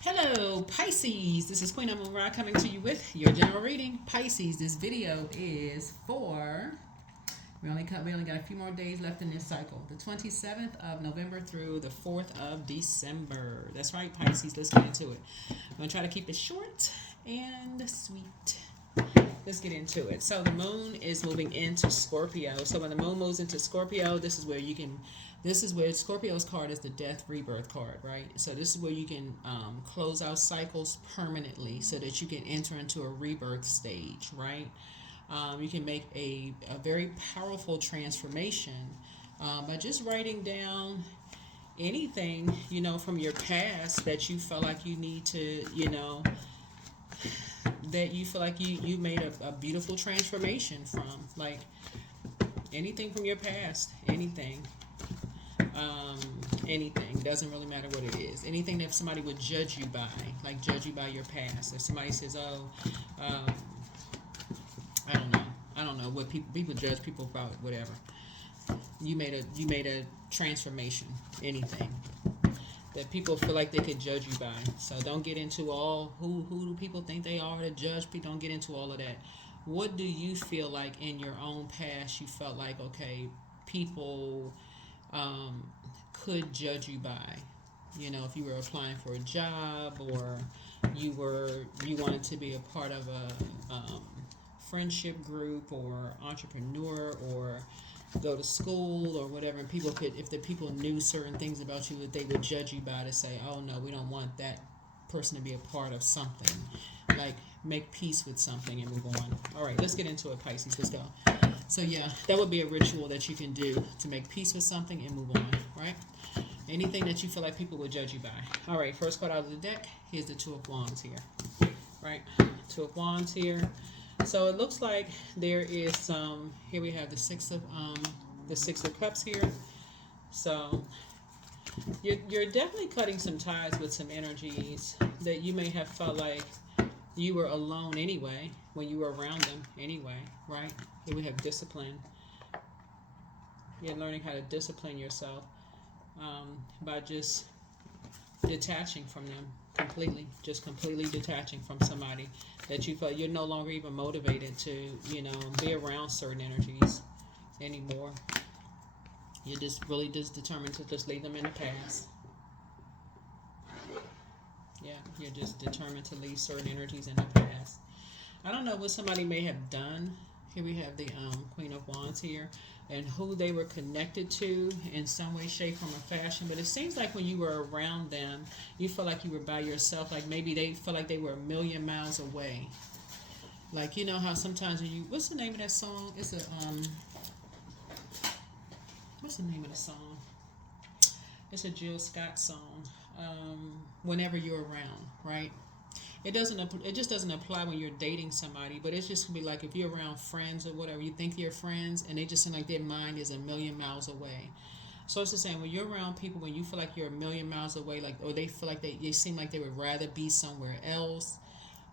Hello, Pisces. This is Queen Amun Ra coming to you with your general reading. Pisces, this video is for. We only got a few more days left in this cycle. The 27th of November through the 4th of December. That's right, Pisces. Let's get into it. I'm gonna try to keep it short and sweet. Let's get into it. So the moon is moving into Scorpio. So when the moon moves into Scorpio, this is where Scorpio's card is the death rebirth card, right? So this is where you can close out cycles permanently so that you can enter into a rebirth stage, right? You can make a very powerful transformation by just writing down anything, from your past that you felt like you need to, that you feel like you made a beautiful transformation from. Like anything from your past, anything. Anything, doesn't really matter what it is. Anything that somebody would judge you by, like judge you by your past. If somebody says, "Oh, I don't know what people judge people about, whatever." You made a transformation. Anything that people feel like they could judge you by. So don't get into all who do people think they are to judge people. Don't get into all of that. What do you feel like in your own past? You felt like, okay, people could judge you by, if you were applying for a job, or you wanted to be a part of a friendship group or entrepreneur, or go to school or whatever, and if the people knew certain things about you that they would judge you by, to say, oh no, we don't want that person to be a part of something. Like, make peace with something and move on. All right, let's get into it, Pisces. Let's go. So yeah, that would be a ritual that you can do to make peace with something and move on, right? Anything that you feel like people would judge you by. All right, first card out of the deck. Here's the Two of Wands here, right? Two of Wands here. So it looks like there is some. Here we have the Six of Cups here. So you're definitely cutting some ties with some energies that you may have felt like you were alone anyway when you were around them anyway, right? Here we have discipline. You're learning how to discipline yourself by just detaching from them completely, just completely detaching from somebody that you felt you're no longer even motivated to, be around certain energies anymore. You're just really just determined to just leave them in the past. Yeah, you're just determined to leave certain energies in the past. I don't know what somebody may have done. Here we have the Queen of Wands here, and who they were connected to in some way, shape, form, or fashion. But it seems like when you were around them, you felt like you were by yourself. Like maybe they felt like they were a million miles away. Like, you know how sometimes when what's the name of that song? It's what's the name of the song? It's a Jill Scott song. Whenever you're around, right? It just doesn't apply when you're dating somebody, but it's just gonna be like if you're around friends or whatever, you think you're friends and they just seem like their mind is a million miles away. So it's the same when you're around people, when you feel like you're a million miles away, like, or they feel like they seem like they would rather be somewhere else.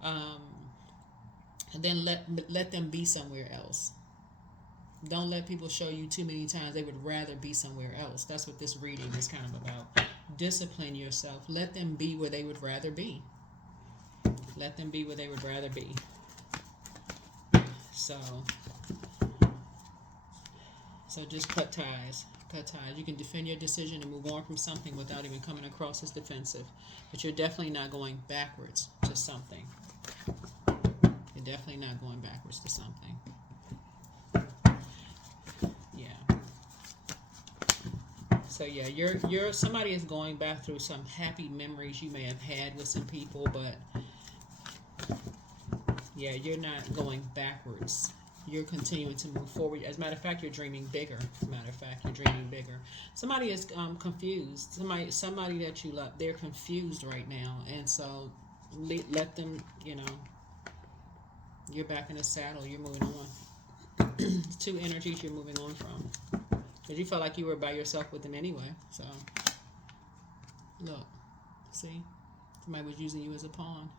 Um, and then let them be somewhere else. Don't let people show you too many times they would rather be somewhere else. That's what this reading is kind of about. Discipline yourself. Let them be where they would rather be. Let them be where they would rather be. So just cut ties. Cut ties. You can defend your decision and move on from something without even coming across as defensive. But you're definitely not going backwards to something. You're definitely not going backwards to something. Yeah. So yeah, you're somebody is going back through some happy memories you may have had with some people, but yeah, you're not going backwards. You're continuing to move forward. As a matter of fact, you're dreaming bigger. You're dreaming bigger. Somebody is confused. Somebody that you love, they're confused right now, and so let them. You're back in the saddle. You're moving on. Two energies you're moving on from, because you felt like you were by yourself with them anyway. So look, see, somebody was using you as a pawn.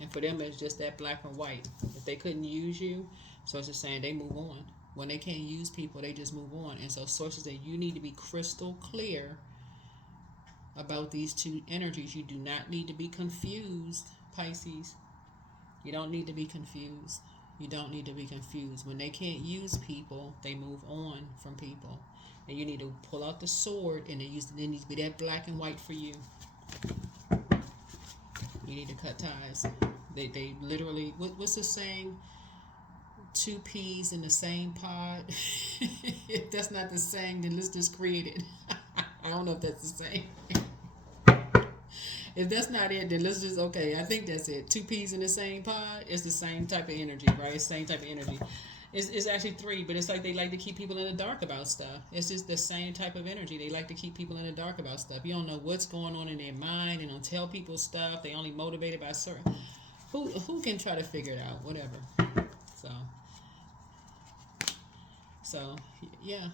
And for them, it's just that black or white. If they couldn't use you, so it's just saying they move on. When they can't use people, they just move on. And so sources that you need to be crystal clear about these two energies. You do not need to be confused, Pisces. You don't need to be confused. You don't need to be confused. When they can't use people, they move on from people. And you need to pull out the sword, and it needs to be that black and white for you. You need to cut ties. They literally, what's the saying? Two peas in the same pod. If that's not the saying, then let's just create it. I don't know if that's the same. If that's not it, then let's just, okay, I think that's it. Two peas in the same pod. It's the same type of energy, right? It's the same type of energy. It's actually three, but it's like they like to keep people in the dark about stuff. It's just the same type of energy. They like to keep people in the dark about stuff. You don't know what's going on in their mind. They don't tell people stuff. They only motivated by certain. Who can try to figure it out? Whatever. So yeah.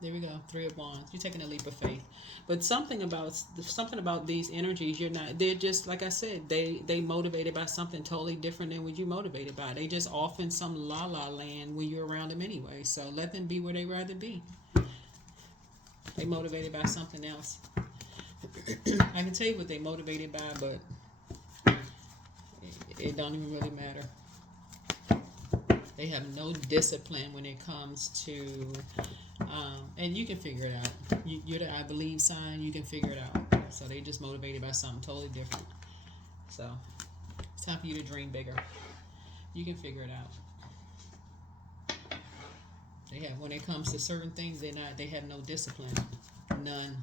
There we go. Three of Wands. You're taking a leap of faith. But something about these energies, they're just, like I said, they motivated by something totally different than what you motivated by. They just off in some la la land when you're around them anyway. So let them be where they rather be. They motivated by something else. I can tell you what they motivated by, but it don't even really matter. They have no discipline when it comes to and you can figure it out. You're the I believe sign. You can figure it out. So they just motivated by something totally different. So it's time for you to dream bigger. You can figure it out. They have, when it comes to certain things, they have no discipline. None.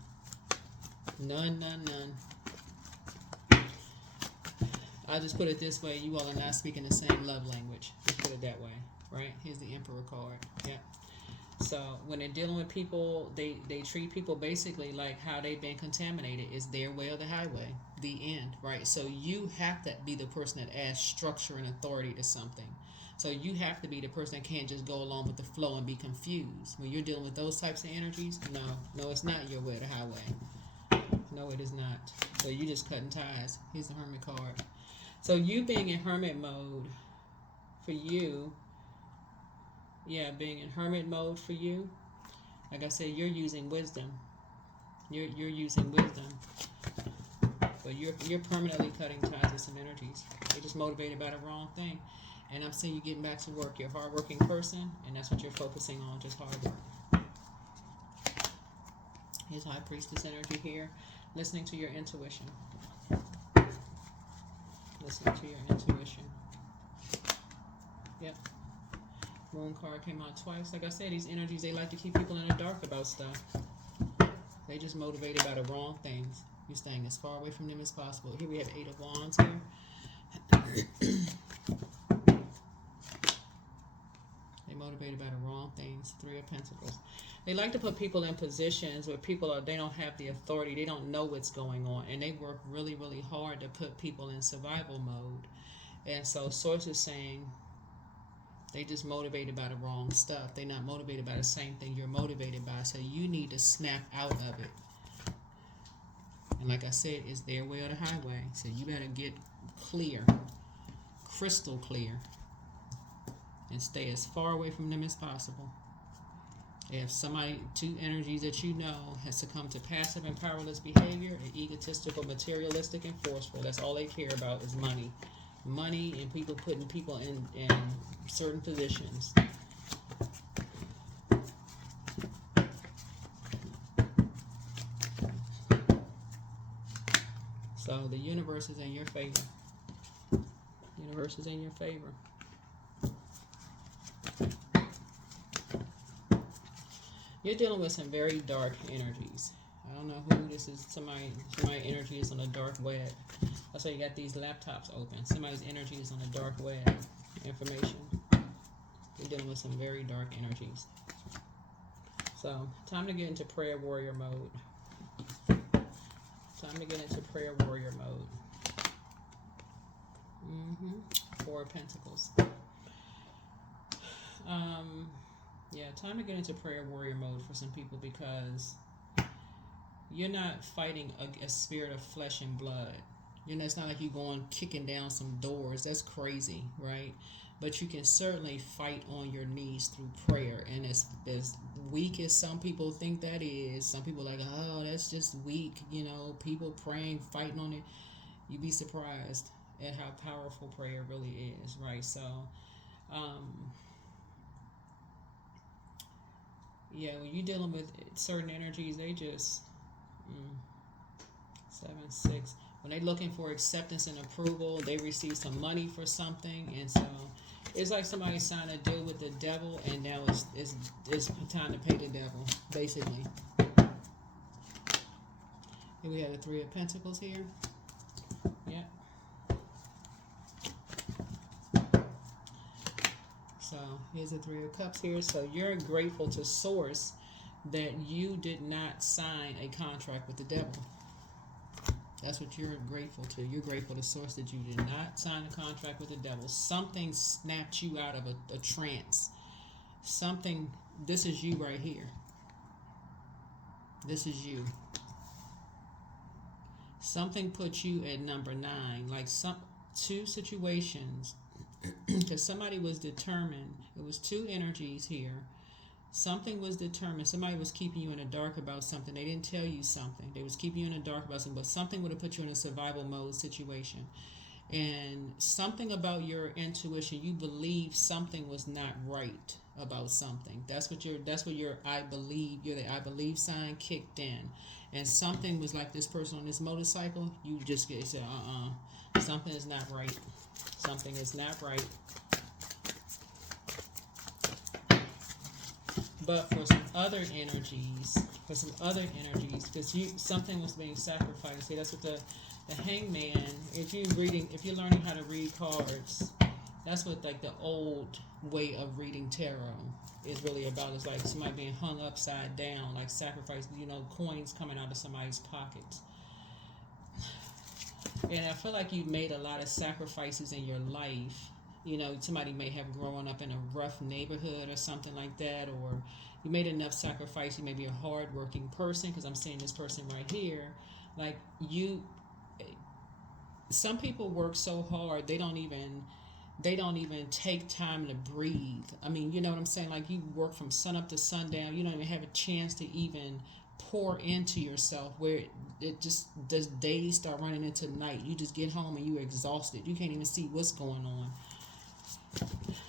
I'll just put it this way: you all are not speaking the same love language. Let's put it that way, right? Here's the Emperor card. Yeah. So when they're dealing with people, they treat people basically like how they've been contaminated. It's their way or the highway. The end, right? So you have to be the person that adds structure and authority to something. So you have to be the person that can't just go along with the flow and be confused. When you're dealing with those types of energies, no, it's not your way or the highway. No, it is not. So you just cutting ties. Here's the Hermit card. So you being in hermit mode for you. Yeah, being in hermit mode for you, like I said, you're using wisdom. You're using wisdom, but you're permanently cutting ties with some energies. You're just motivated by the wrong thing, and I'm seeing you getting back to work. You're a hardworking person, and that's what you're focusing on, just hard work. Here's High Priestess energy here, listening to your intuition. Listening to your intuition. Yep. Moon card came out twice. Like I said, these energies, they like to keep people in the dark about stuff. They just motivated by the wrong things. You're staying as far away from them as possible. Here we have 8 of Wands here. They motivated by the wrong things. 3 of Pentacles. They like to put people in positions where they don't have the authority. They don't know what's going on. And they work really, really hard to put people in survival mode. And so Source is saying, they just motivated by the wrong stuff. They're not motivated by the same thing you're motivated by. So you need to snap out of it. And like I said, it's their way or the highway. So you better get clear, crystal clear, and stay as far away from them as possible. If somebody, 2 energies that you know has succumbed to passive and powerless behavior and egotistical, materialistic, and forceful, that's all they care about is money. Money and people putting people in certain positions. So the universe is in your favor. Universe is in your favor. You're dealing with some very dark energies. I don't know who this is. Somebody energy is on a dark web. That's why you got these laptops open. Somebody's energy is on a dark web. Information. You're dealing with some very dark energies. So, time to get into prayer warrior mode. Time to get into prayer warrior mode. 4 of Pentacles. Yeah, time to get into prayer warrior mode for some people, because you're not fighting a spirit of flesh and blood. You know, it's not like you're going kicking down some doors. That's crazy, right? But you can certainly fight on your knees through prayer. And as weak as some people think that is, some people are like, oh, that's just weak. You know, people praying, fighting on it. You'd be surprised at how powerful prayer really is, right? So, um, yeah, when you're dealing with certain energies, they just 7, 6. When they're looking for acceptance and approval, they receive some money for something, and so it's like somebody signed a deal with the devil, and now it's time to pay the devil, basically. Here we have the Three of Pentacles here. Yeah. So here's the Three of Cups here. So you're grateful to Source that you did not sign a contract with the devil. That's what you're grateful to. You're grateful to Source that you did not sign a contract with the devil. Something snapped you out of a trance. Something, this is you right here. This is you. Something put you at number 9. Like two situations. Because somebody was determined. It was two energies here. Something was determined. Somebody was keeping you in the dark about something. They didn't tell you something. They was keeping you in the dark about something, but something would have put you in a survival mode situation. And something about your intuition, you believe something was not right about something. That's what your I believe, your I believe sign kicked in. And something was like this person on this motorcycle, you just said, something is not right. Something is not right. But for some other energies, because something was being sacrificed. See, that's what the Hangman. If you're learning how to read cards, that's what like the old way of reading tarot is really about. It's like somebody being hung upside down, like sacrifice. Coins coming out of somebody's pockets. And I feel like you've made a lot of sacrifices in your life. Somebody may have grown up in a rough neighborhood or something like that, or you made enough sacrifice. You may be a hard-working person, because I'm seeing this person right here. Like some people work so hard they don't even take time to breathe. I mean, you know what I'm saying? Like you work from sun up to sundown. You don't even have a chance to even pour into yourself, where it just does days start running into night. You just get home and you're exhausted. You can't even see what's going on.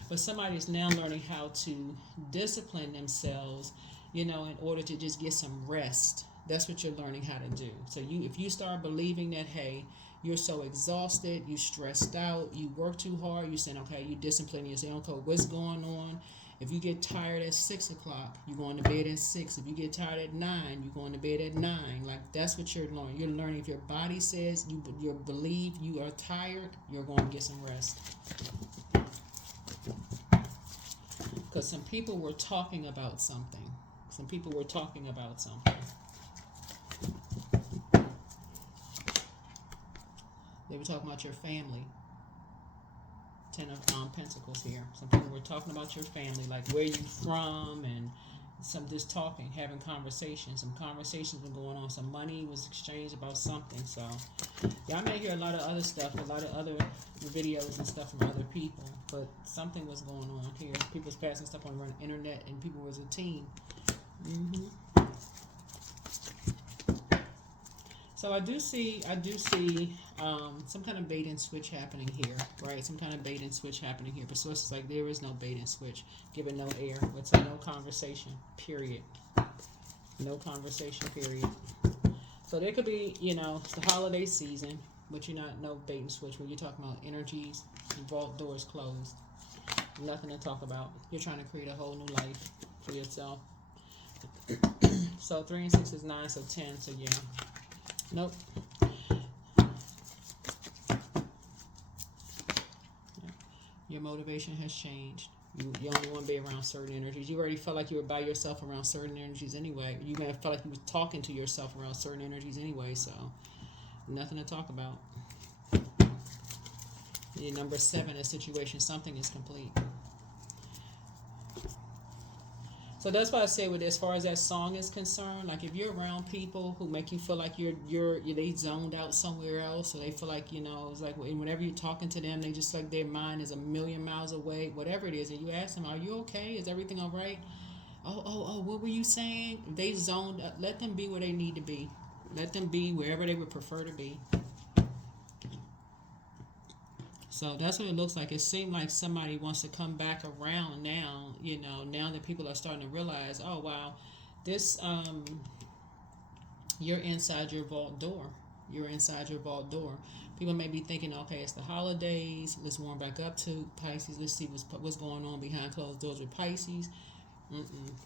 But somebody's now learning how to discipline themselves, in order to just get some rest. That's what you're learning how to do. So if you start believing that, hey, you're so exhausted, you stressed out, you work too hard, you're saying, okay, you discipline yourself. Okay, what's going on? If you get tired at 6 o'clock, you're going to bed at 6. If you get tired at 9, you're going to bed at 9. Like that's what you're learning. You're learning if your body says you believe you are tired, you're going to get some rest. Because some people were talking about something. They were talking about your family. 10 of Pentacles here. Some people were talking about your family, like where you from, and just talking, having conversations. Some conversations were going on. Some money was exchanged about something. So, y'all may hear a lot of other stuff, a lot of other videos and stuff from other people, but something was going on here. People was passing stuff on the internet, and people was a team. So I do see some kind of bait and switch happening here, right? Some kind of bait and switch happening here. But Source is like, there is no bait and switch. Give it no air. Let's say no conversation, period. No conversation, period. So there could be, it's the holiday season, but you're not no bait and switch. When you're talking about energies, vault doors closed. Nothing to talk about. You're trying to create a whole new life for yourself. So 3 and 6 is 9, so 10, so yeah. Nope. Your motivation has changed. You only want to be around certain energies. You already felt like you were by yourself around certain energies anyway. You may have felt like you were talking to yourself around certain energies anyway, so nothing to talk about. Your number 7 is situation. Something is complete. So that's why I say with as far as that song is concerned, like if you're around people who make you feel like they zoned out somewhere else, or they feel like it's like whenever you're talking to them, they just like their mind is a million miles away, whatever it is, and you ask them, "Are you okay? Is everything all right?" Oh, what were you saying? They zoned up. Let them be where they need to be. Let them be wherever they would prefer to be. So that's what it looks like. It seemed like somebody wants to come back around now, now that people are starting to realize, oh, wow, this, you're inside your vault door. You're inside your vault door. People may be thinking, okay, it's the holidays. Let's warm back up to Pisces. Let's see what's going on behind closed doors with Pisces.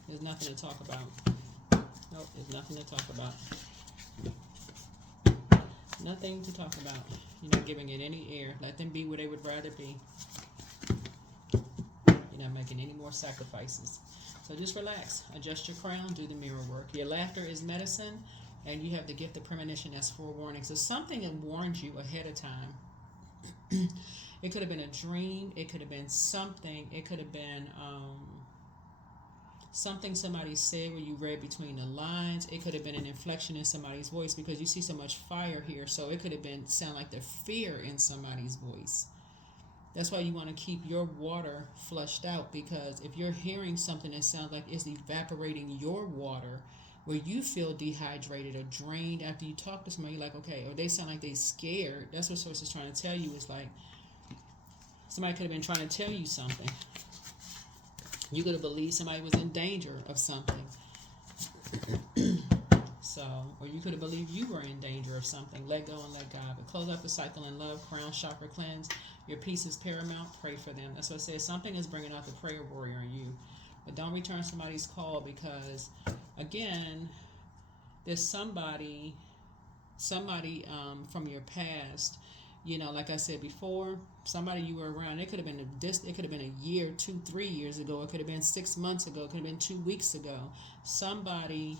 There's nothing to talk about. Nope, there's nothing to talk about. Nothing to talk about. You're not giving it any air. Let them be where they would rather be. You're not making any more sacrifices. So just relax. Adjust your crown. Do the mirror work. Your laughter is medicine, and you have the gift of premonition as forewarning. So something that warned you ahead of time. It could have been a dream. It could have been something. It could have been something somebody said where you read between the lines. It could have been an inflection in somebody's voice, because you see so much fire here. So it could have been sound like the fear in somebody's voice. That's why you want to keep your water flushed out, because if you're hearing something that sounds like it's evaporating your water, where you feel dehydrated or drained after you talk to somebody, you're like, okay, or they sound like they scared. That's what source is trying to tell you. Is like somebody could have been trying to tell you something. You could have believed somebody was in danger of something. So, or you could have believed you were in danger of something. Let go and let God. But close out the cycle in love, crown, chakra cleanse. Your peace is paramount. Pray for them. That's what it says. Something is bringing out the prayer warrior in you. But don't return somebody's call, because, again, there's somebody from your past. Like I said before, somebody you were around. It could have been a year, 2, 3 years ago. It could have been 6 months ago. It could have been 2 weeks ago. Somebody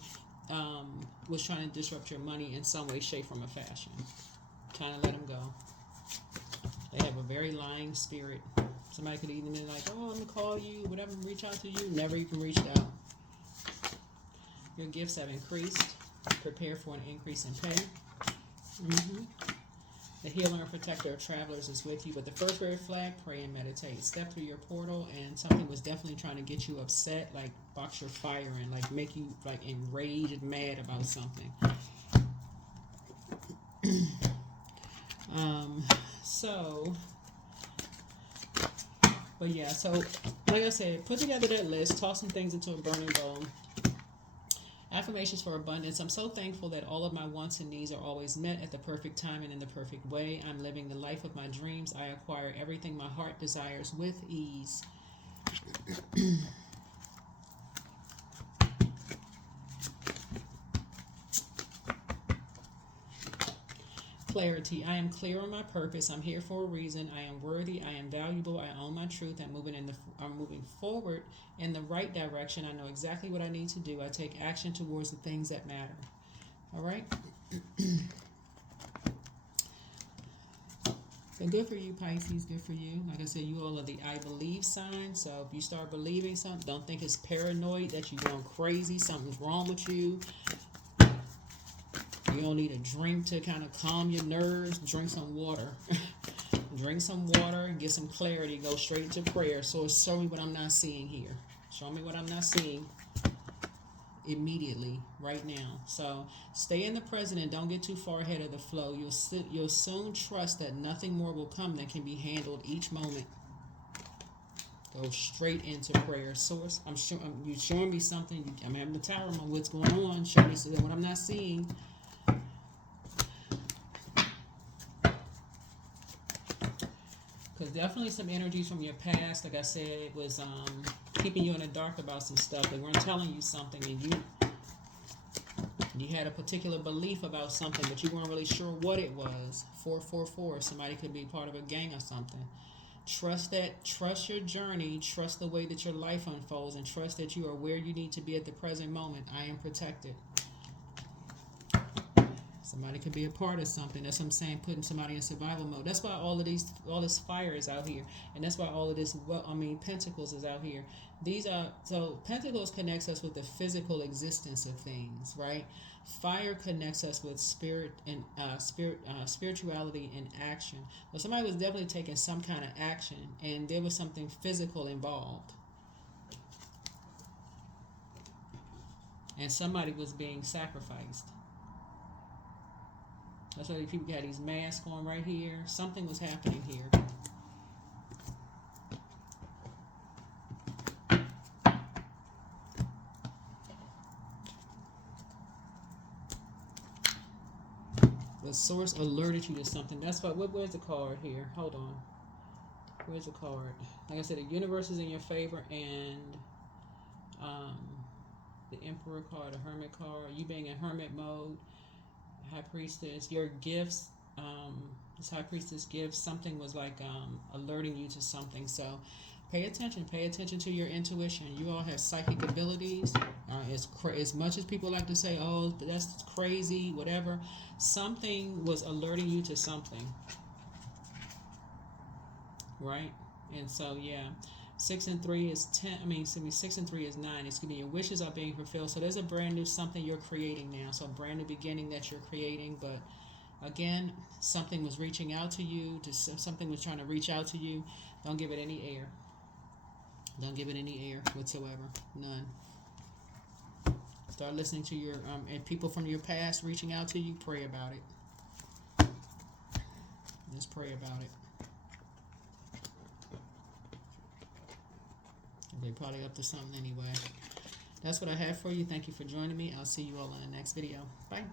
was trying to disrupt your money in some way, shape, form, or fashion. Kind of let them go. They have a very lying spirit. Somebody could even be like, "Oh, I'm gonna call you, whatever, reach out to you." Never even reached out. Your gifts have increased. Prepare for an increase in pay. The healer and protector of travelers is with you. But the first red flag, pray and meditate. Step through your portal, and something was definitely trying to get you upset, like box your fire and like make you like enraged and mad about something. So like I said, put together that list, toss some things into a burning bowl. Affirmations for abundance. I'm so thankful that all of my wants and needs are always met at the perfect time and in the perfect way. I'm living the life of my dreams. I acquire everything my heart desires with ease. Clarity. I am clear on my purpose. I'm here for a reason. I am worthy. I am valuable. I own my truth. I'm moving forward in the right direction. I know exactly what I need to do. I take action towards the things that matter. All right. So good for you, Pisces. Good for you. Like I said, you all are the I believe sign. So if you start believing something, don't think it's paranoid that you're going crazy. Something's wrong with you. You don't need a drink to kind of calm your nerves. Drink some water. Drink some water and get some clarity. Go straight into prayer. So show me what I'm not seeing here. Show me what I'm not seeing immediately, right now. So stay in the present and don't get too far ahead of the flow. You'll soon trust that nothing more will come that can be handled each moment. Go straight into prayer. Source, you're showing me something. I'm having the tower on what's going on. Show me what I'm not seeing. Because definitely some energies from your past, like I said, it was keeping you in the dark about some stuff. They weren't telling you something, and you had a particular belief about something, but you weren't really sure what it was. 444, somebody could be part of a gang or something. Trust your journey, trust the way that your life unfolds, and trust that you are where you need to be at the present moment. I am protected. Somebody could be a part of something. That's what I'm saying, putting somebody in survival mode. That's why all this fire is out here. And that's why all of this, Pentacles is out here. So Pentacles connects us with the physical existence of things, right? Fire connects us with spirit and spirituality and action. Well, somebody was definitely taking some kind of action, and there was something physical involved. And somebody was being sacrificed. That's why people got these masks on right here. Something was happening here. The source alerted you to something. That's why. Where's the card here? Hold on. Where's the card? Like I said, the universe is in your favor, and the Emperor card, the Hermit card. You being in Hermit mode. High Priestess, your gifts, this High Priestess gifts, something was like alerting you to something. So pay attention to your intuition. You all have psychic abilities. As much as people like to say, oh, that's crazy, whatever, something was alerting you to something, right? And so, yeah. 6 and 3 is 10. 6 and 3 is 9. It's going to be your wishes are being fulfilled. So there's a brand new something you're creating now. So a brand new beginning that you're creating. But again, something was reaching out to you. Something was trying to reach out to you. Don't give it any air. Don't give it any air whatsoever. None. Start listening to your and people from your past reaching out to you. Pray about it. Just pray about it. They're probably up to something anyway. That's what I have for you. Thank you for joining me. I'll see you all in the next video. Bye.